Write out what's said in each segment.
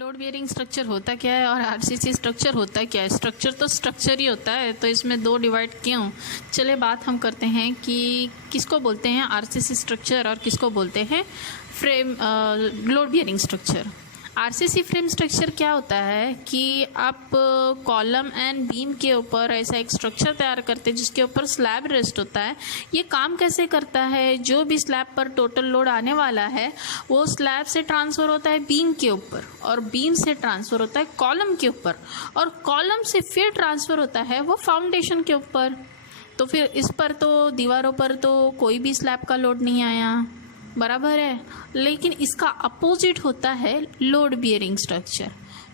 Load bearing structure होता क्या है और आरसीसी स्ट्रक्चर होता क्या है। स्ट्रक्चर तो स्ट्रक्चर ही होता है, तो इसमें दो डिवाइड क्यों। चले बात हम करते हैं कि किसको बोलते हैं आरसीसी स्ट्रक्चर और किसको बोलते हैं frame load bearing structure. RCC frame structure क्या होता है कि आप कॉलम एंड बीम के ऊपर ऐसा एक स्ट्रक्चर तैयार करते हैं जिसके ऊपर स्लैब रेस्ट होता है। ये काम कैसे करता है, जो भी स्लैब पर टोटल लोड आने वाला है वो स्लैब से ट्रांसफ़र होता है बीम के ऊपर, और बीम से ट्रांसफ़र होता है कॉलम के ऊपर, और कॉलम से फिर ट्रांसफ़र होता है वो फाउंडेशन के ऊपर। तो फिर इस पर तो दीवारों पर तो कोई भी स्लैब का लोड नहीं आया, बराबर है। लेकिन इसका अपोजिट होता है load bearing structure.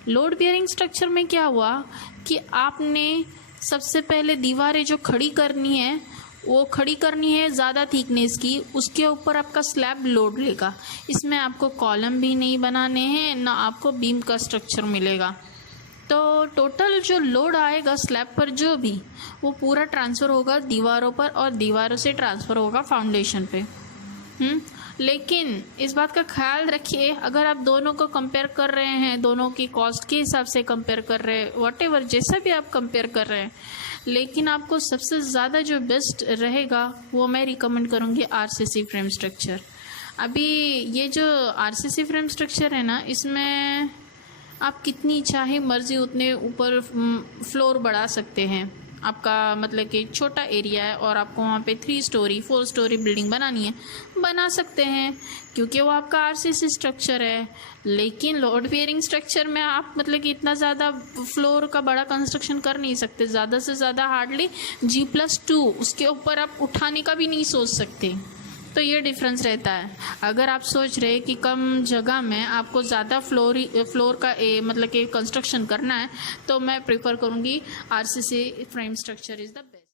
Load bearing structure में क्या हुआ कि आपने सबसे पहले दीवारें जो खड़ी करनी है वो खड़ी करनी है ज़्यादा थिकनेस की, उसके ऊपर आपका स्लैब लोड लेगा। इसमें आपको कॉलम भी नहीं बनाने हैं, ना आपको बीम का स्ट्रक्चर मिलेगा। तो टोटल जो लोड आएगा स्लैब पर जो भी, वो पूरा ट्रांसफ़र होगा दीवारों पर और दीवारों से ट्रांसफ़र होगा फाउंडेशन पे। लेकिन इस बात का ख्याल रखिए, अगर आप दोनों को कंपेयर कर रहे हैं, दोनों की कॉस्ट के हिसाब से कंपेयर कर रहे हैं, व्हाटएवर जैसा भी आप कंपेयर कर रहे हैं, लेकिन आपको सबसे ज़्यादा जो बेस्ट रहेगा वो मैं रिकमेंड करूँगी आरसीसी फ्रेम स्ट्रक्चर। अभी ये जो आरसीसी फ्रेम स्ट्रक्चर है ना, इसमें आप कितनी चाहे मर्जी उतने ऊपर फ्लोर बढ़ा सकते हैं। आपका मतलब कि छोटा एरिया है और आपको वहाँ पे 3 स्टोरी 4 स्टोरी बिल्डिंग बनानी है, बना सकते हैं क्योंकि वो आपका आरसीसी स्ट्रक्चर है। लेकिन लोड बियरिंग स्ट्रक्चर में आप मतलब कि इतना ज़्यादा फ्लोर का बड़ा कंस्ट्रक्शन कर नहीं सकते, ज़्यादा से ज़्यादा हार्डली G+2, उसके ऊपर आप उठाने का भी नहीं सोच सकते। तो ये डिफरेंस रहता है। अगर आप सोच रहे कि कम जगह में आपको ज़्यादा फ्लोर का मतलब कि कंस्ट्रक्शन करना है, तो मैं प्रेफर करूँगी RCC frame structure is the best.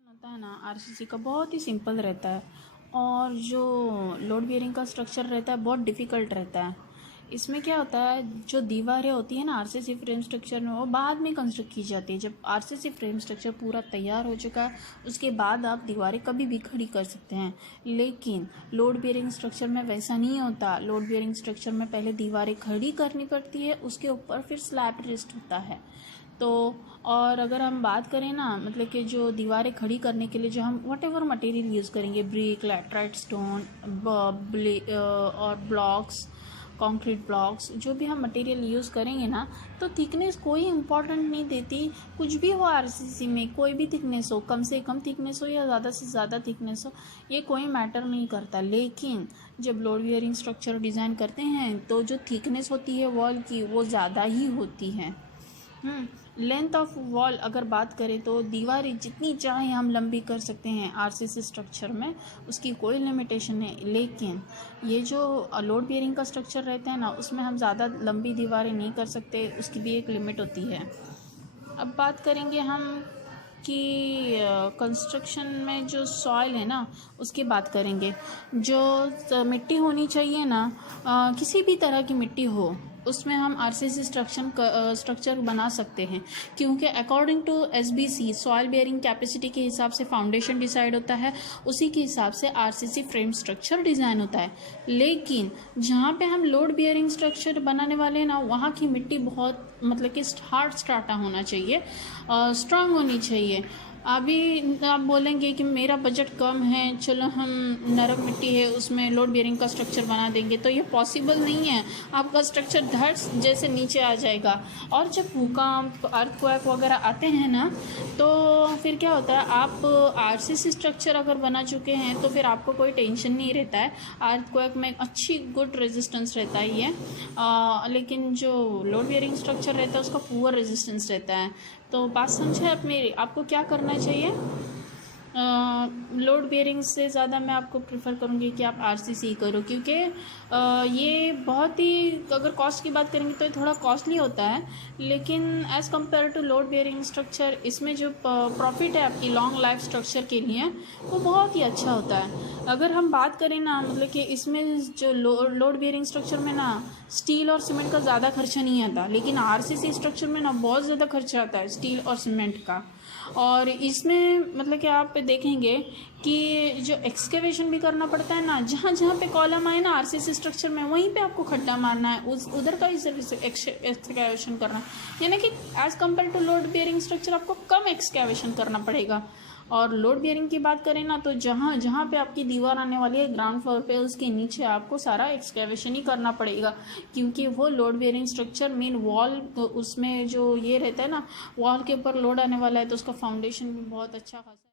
होता है ना आरसीसी का बहुत ही सिंपल रहता है, और जो लोड बियरिंग का स्ट्रक्चर रहता है बहुत डिफ़िकल्ट रहता है। इसमें क्या होता है, जो दीवारें होती है ना आरसीसी फ्रेम स्ट्रक्चर में, वो बाद में कंस्ट्रक्ट की जाती है। जब आरसीसी फ्रेम स्ट्रक्चर पूरा तैयार हो चुका है उसके बाद आप दीवारें कभी भी खड़ी कर सकते हैं। लेकिन लोड बियरिंग स्ट्रक्चर में वैसा नहीं होता। लोड बियरिंग स्ट्रक्चर में पहले दीवारें खड़ी करनी पड़ती है, उसके ऊपर फिर स्लैब रेस्ट होता है। तो और अगर हम बात करें ना, मतलब कि जो दीवारें खड़ी करने के लिए जो हम व्हाटएवर मटेरियल यूज़ करेंगे, ब्रिक, लैटराइट स्टोन और ब्लॉक्स, कंक्रीट ब्लॉक्स, जो भी हम मटेरियल यूज़ करेंगे ना, तो थिकनेस कोई इम्पोर्टेंट नहीं देती। कुछ भी हो आरसीसी में, कोई भी थिकनेस हो, कम से कम थिकनेस हो या ज़्यादा से ज़्यादा थिकनेस हो, ये कोई मैटर नहीं करता। लेकिन जब लोड बियरिंग स्ट्रक्चर डिज़ाइन करते हैं तो जो थिकनेस होती है वॉल की वो ज़्यादा ही होती है। लेंथ ऑफ वॉल अगर बात करें तो दीवारें जितनी चाहे हम लंबी कर सकते हैं आरसीसी स्ट्रक्चर में, उसकी कोई लिमिटेशन नहीं। लेकिन ये जो लोड बियरिंग का स्ट्रक्चर रहता है ना, उसमें हम ज़्यादा लंबी दीवारें नहीं कर सकते, उसकी भी एक लिमिट होती है। अब बात करेंगे हम कि कंस्ट्रक्शन में जो सॉइल है ना उसकी बात करेंगे। जो मिट्टी होनी चाहिए ना, किसी भी तरह की मिट्टी हो, उसमें हम आरसीसी स्ट्रक्चर बना सकते हैं, क्योंकि according to SBC soil bearing capacity के हिसाब से फाउंडेशन डिसाइड होता है, उसी के हिसाब से आरसीसी फ्रेम स्ट्रक्चर डिज़ाइन होता है। लेकिन जहाँ पे हम लोड बियरिंग स्ट्रक्चर बनाने वाले हैं ना, वहाँ की मिट्टी बहुत मतलब कि हार्ड स्ट्राटा होना चाहिए, स्ट्रांग होनी चाहिए। अभी आप बोलेंगे कि मेरा बजट कम है, चलो हम नरम मिट्टी है उसमें लोड बियरिंग का स्ट्रक्चर बना देंगे, तो ये पॉसिबल नहीं है। आपका स्ट्रक्चर धड़ जैसे नीचे आ जाएगा। और जब भूकंप, अर्थक्वेक वगैरह आते हैं ना, तो फिर क्या होता है, आप आरसीसी स्ट्रक्चर अगर बना चुके हैं तो फिर आपको कोई टेंशन नहीं रहता है। अर्थक्वेक में अच्छी गुड रेजिस्टेंस रहता है ये, लेकिन जो लोड बियरिंग स्ट्रक्चर रहता है उसका पुअर रेजिस्टेंस रहता है। तो बात समझे आप मेरी। आपको क्या करना चाहिए, लोड बियरिंग से ज़्यादा मैं आपको प्रेफर करूँगी कि आप आरसीसी करो, क्योंकि ये बहुत ही, अगर कॉस्ट की बात करेंगे तो ये थोड़ा कॉस्टली होता है, लेकिन as compare to load bearing structure इसमें जो प्रॉफिट है आपकी लॉन्ग लाइफ स्ट्रक्चर के लिए वो बहुत ही अच्छा होता है। अगर हम बात करें ना, मतलब कि इसमें जो लोड बियरिंग स्ट्रक्चर में ना स्टील और सीमेंट का ज़्यादा खर्चा नहीं आता, लेकिन आरसीसी स्ट्रक्चर में ना बहुत ज़्यादा खर्चा आता है स्टील और सीमेंट का। और इसमें मतलब कि आप देखेंगे कि जो एक्सकेवेशन भी करना पड़ता है ना, जहाँ जहाँ पे कॉलम आए ना आरसीसी स्ट्रक्चर में, वहीं पे आपको खड्डा मारना है, उस उधर का ही एक्सकेवेशन करना है। यानी कि as compare to load bearing structure आपको कम एक्सकेवेशन करना पड़ेगा। और लोड बियरिंग की बात करें ना, तो जहाँ जहाँ पे आपकी दीवार आने वाली है ग्राउंड फ्लोर पे, उसके नीचे आपको सारा एक्सकेवेशन ही करना पड़ेगा, क्योंकि वो load bearing structure main wall, उसमें जो ये रहता है ना, वॉल के ऊपर लोड आने वाला है, तो उसका फाउंडेशन भी बहुत अच्छा खासा